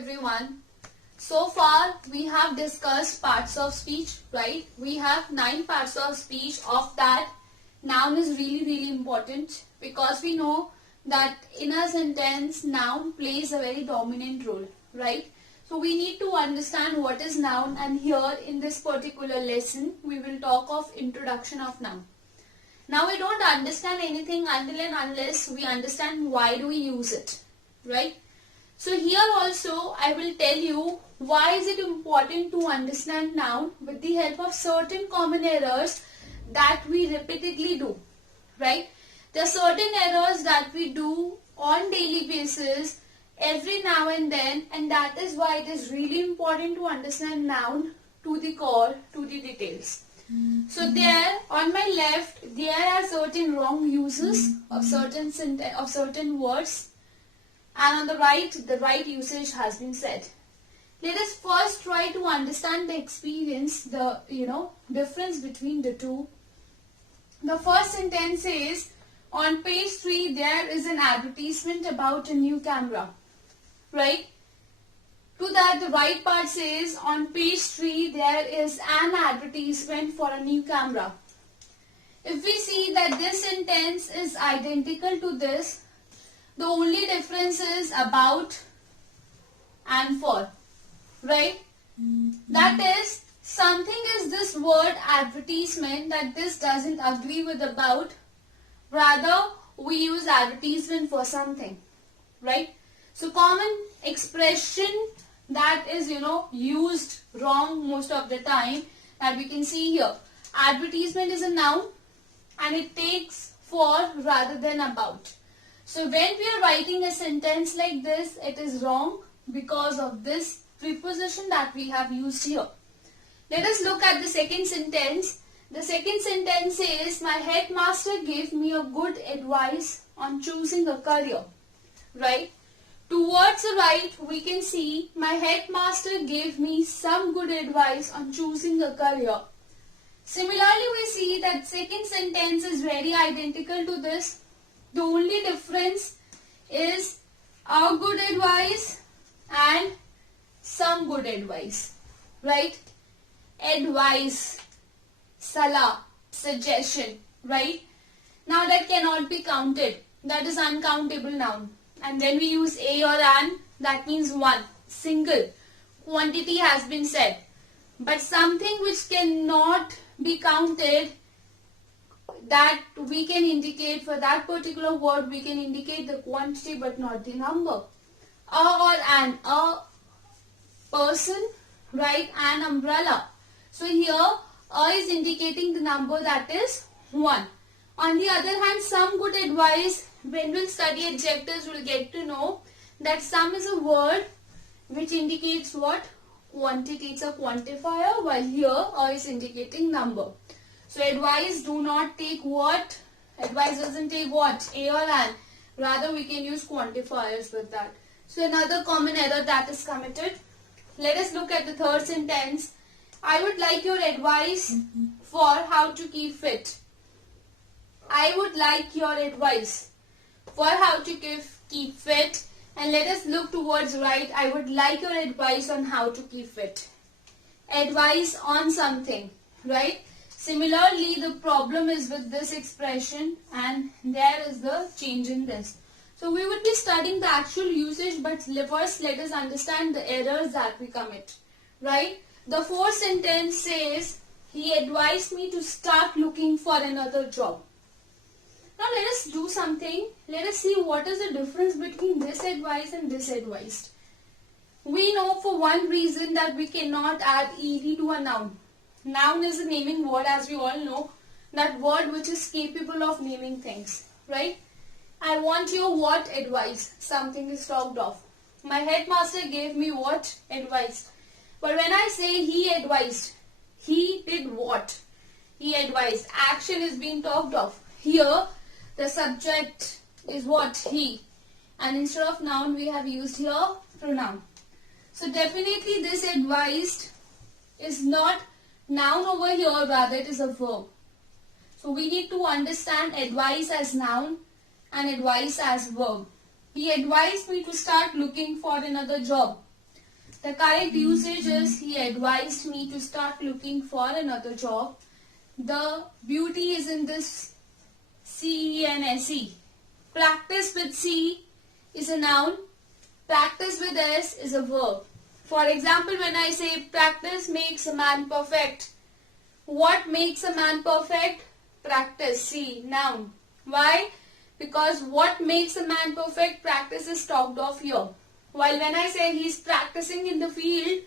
everyone. So far we have discussed parts of speech, right? We have 9 parts of speech. Of that, noun is really important because we know that in a sentence noun plays a very dominant role, right? So we need to understand what is noun, and here in this particular lesson we will talk of introduction of noun. Now we don't understand anything until and unless we understand why do we use it, right? So here also I will tell you why is it important to understand noun with the help of certain common errors that we repeatedly do, right? There are certain errors that we do on daily basis every now and then, and that is why it is really important to understand noun to the core, to the details. So there on my left there are certain wrong uses of certain words, and on the right usage has been said. Let us first try to understand the experience, the difference between the two. The first sentence is, on page 3 there is an advertisement about a new camera, right? To that the right part says, on page 3 there is an advertisement for a new camera. If we see that this sentence is identical to this, the only difference is about and for, right? That is, something is this word advertisement that this doesn't agree with about, rather we use advertisement for something, right? So common expression that is used wrong most of the time, that we can see here. Advertisement is a noun and it takes for rather than about. So when we are writing a sentence like this, it is wrong because of this preposition that we have used here. Let us look at the second sentence. The second sentence says, my headmaster gave me a good advice on choosing a career, right? Towards the right, we can see, my headmaster gave me some good advice on choosing a career. Similarly, we see that second sentence is very identical to this. The only difference is a good advice and some good advice, right? Advice, salah, suggestion, right? Now that cannot be counted. That is uncountable noun. And then we use a or an, that means one, single. Quantity has been said. But something which cannot be counted, that we can indicate for that particular word, we can indicate the quantity but not the number. A or an, a person, right, an umbrella. So here a is indicating the number, that is 1. On the other hand, some good advice, when we'll study adjectives, we'll get to know that some is a word which indicates what? Quantity. It's a quantifier, while here a is indicating number. So advice do not take what? Advice doesn't take what? A or an. Rather we can use quantifiers with that. So another common error that is committed. Let us look at the third sentence. I would like your advice for how to keep fit. I would like your advice for how to keep fit. And let us look towards right. I would like your advice on how to keep fit. Advice on something, right? Similarly, the problem is with this expression, and there is the change in this. So we would be studying the actual usage, but first let us understand the errors that we commit, right? The fourth sentence says, he advised me to start looking for another job. Now let us do something. Let us see what is the difference between this advice and this advised. We know for one reason that we cannot add ed to a noun. Noun is a naming word, as we all know. That word which is capable of naming things, right? I want your what advice? Something is talked of. My headmaster gave me what advice? But when I say he advised, he did what? He advised. Action is being talked of. Here, the subject is what? He. And instead of noun, we have used here pronoun. So definitely this advised is not noun over here, rather it is a verb. So we need to understand advice as noun and advice as verb. He advised me to start looking for another job. The correct usage is he advised me to start looking for another job. The beauty is in this CE and SE. Practice with C is a noun. Practice with S is a verb. For example, when I say practice makes a man perfect. What makes a man perfect? Practice. C. Noun. Why? Because what makes a man perfect? Practice is talked of here. While when I say he is practicing in the field,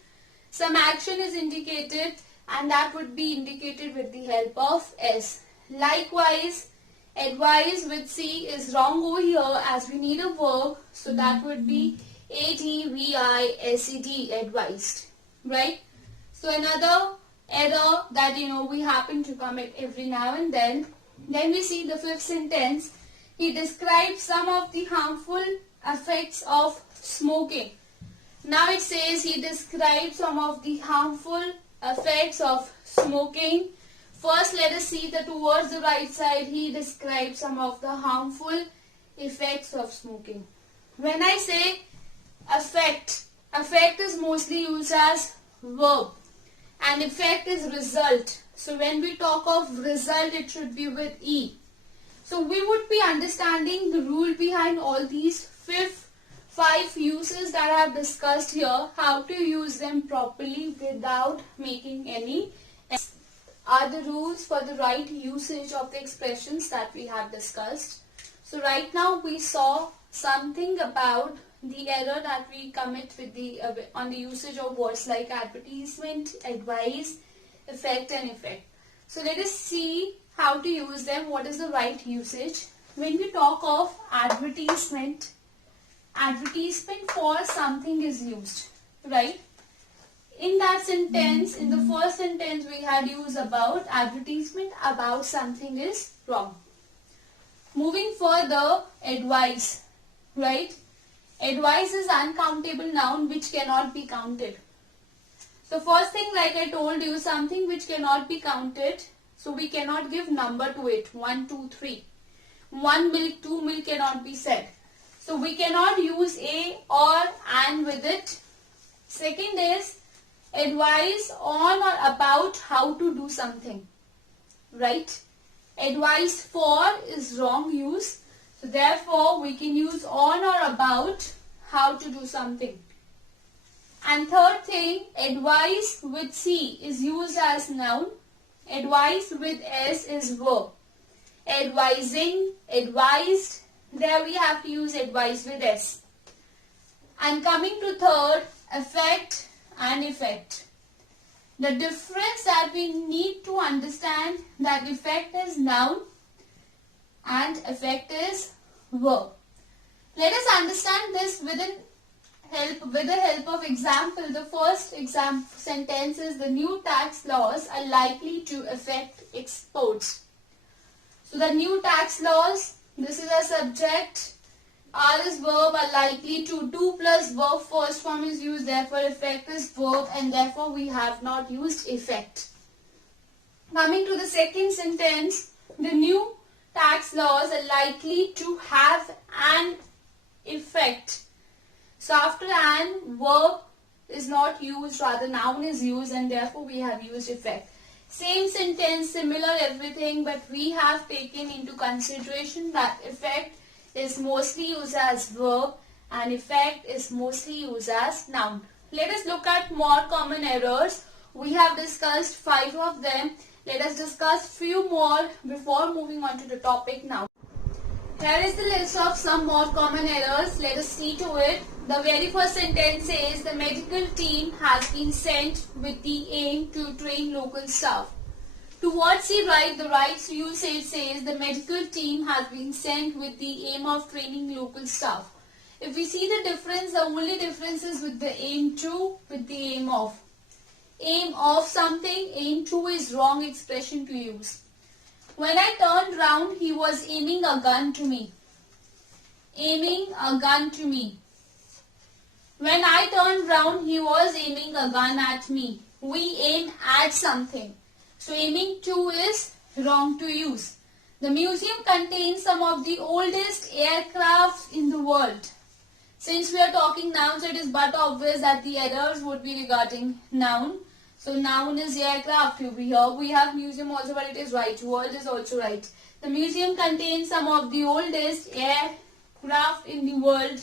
some action is indicated and that would be indicated with the help of S. Likewise, advise with C is wrong over here as we need a verb. So that would be ADVISED, advised. Right? So another error that we happen to commit every now and then. Then we see the fifth sentence. He describes some of the harmful effects of smoking. Now it says he describes some of the harmful effects of smoking. First, let us see that towards the right side, he describes some of the harmful effects of smoking. When I say effect is mostly used as verb and effect is result. So when we talk of result, it should be with E. So we would be understanding the rule behind all these five uses that I have discussed here, how to use them properly without making any errors. Are the rules for the right usage of the expressions that we have discussed. So right now we saw something about the error that we commit with on the usage of words like advertisement, advise, effect and effect. So let us see how to use them. What is the right usage? When we talk of advertisement for something is used, right? In that sentence, in the first sentence we had used about. Advertisement about something is wrong. Moving further, advise, right? Advise is uncountable noun which cannot be counted. So first thing, like I told you, something which cannot be counted, so we cannot give number to it. 1, 2, 3. 1 milk, 2 milk cannot be said. So we cannot use a or and with it. Second is advise on or about how to do something, right? Advise for is wrong use. So therefore we can use on or about how to do something. And third thing, advise with C is used as noun. Advise with S is verb. Advising, advised, there we have to use advise with S. And coming to third, effect and effect. The difference that we need to understand, that effect is noun and effect is verb. Let us understand this with the help of example. The first sentence is the new tax laws are likely to affect exports. So the new tax laws, this is a subject, R is verb, are likely to, do plus verb first form is used, therefore effect is verb and therefore we have not used effect. Coming to the second sentence, the new tax laws are likely to have an effect. So after an, verb is not used, rather noun is used and therefore we have used effect. Same sentence, similar everything, but we have taken into consideration that effect is mostly used as verb and effect is mostly used as noun. Let us look at more common errors. We have discussed 5 of them. Let us discuss few more before moving on to the topic now. Here is the list of some more common errors. Let us see to it. The very first sentence says the medical team has been sent with the aim to train local staff. Towards the right, the right usage says the medical team has been sent with the aim of training local staff. If we see the difference, the only difference is with the aim to, with the aim of. Aim of something, aim to is wrong expression to use. When I turned round, he was aiming a gun to me. Aiming a gun to me. When I turned round, he was aiming a gun at me. We aim at something. So aiming to is wrong to use. The museum contains some of the oldest aircraft in the world. Since we are talking nouns, it is but obvious that the errors would be regarding noun. So noun is aircraft. Here we have museum also, but it is right. World is also right. The museum contains some of the oldest aircraft in the world.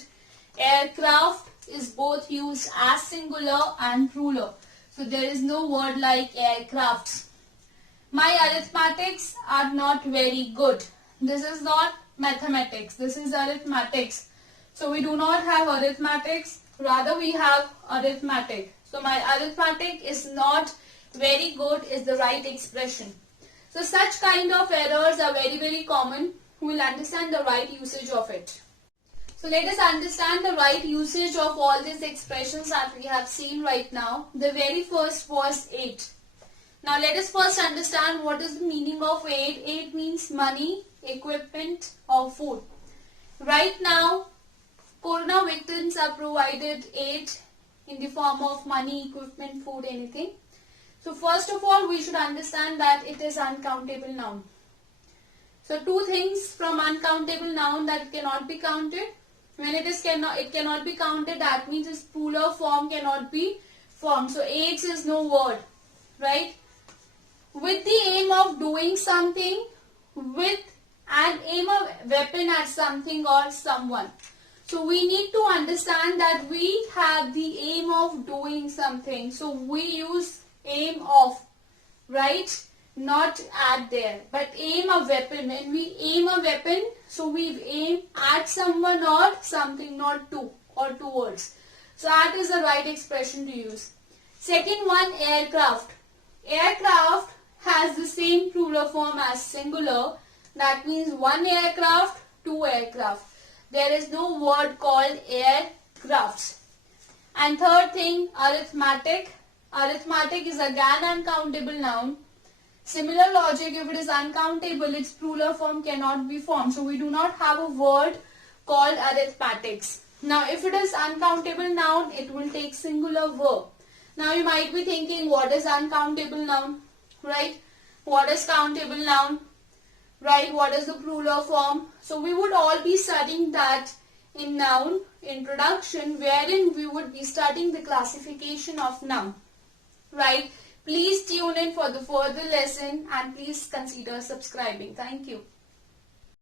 Aircraft is both used as singular and plural. So there is no word like aircrafts. My arithmetics are not very good. This is not mathematics. This is arithmetics. So we do not have arithmetics. Rather we have arithmetic. So my arithmetic is not very good is the right expression. So such kind of errors are very common. We will understand the right usage of it. So let us understand the right usage of all these expressions that we have seen right now. The very first was 8. Now let us first understand what is the meaning of 8. 8 means money, equipment or food. Right now, Corona victims are provided aid in the form of money, equipment, food, anything. So first of all, we should understand that it is uncountable noun. So two things from uncountable noun that cannot be counted. When it cannot be counted, that means its plural form cannot be formed. So 8 is no word, right? With the aim of doing something, with an aim of weapon at something or someone. So we need to understand that we have the aim of doing something. So we use aim of, right? Not at there, but aim a weapon. When we aim a weapon, so we aim at someone or something, not to or towards. So that is the right expression to use. Second one, aircraft. Aircraft has the same plural form as singular. That means one aircraft, two aircraft. There is no word called aircrafts. And third thing, arithmetic. Arithmetic is again uncountable noun. Similar logic, if it is uncountable, its plural form cannot be formed. So we do not have a word called arithmetics. Now if it is uncountable noun, it will take singular verb. Now you might be thinking, what is uncountable noun? Right? What is countable noun? Right? What is the plural form? So we would all be studying that in noun introduction, wherein we would be studying the classification of noun. Right? Please tune in for the further lesson and please consider subscribing. Thank you.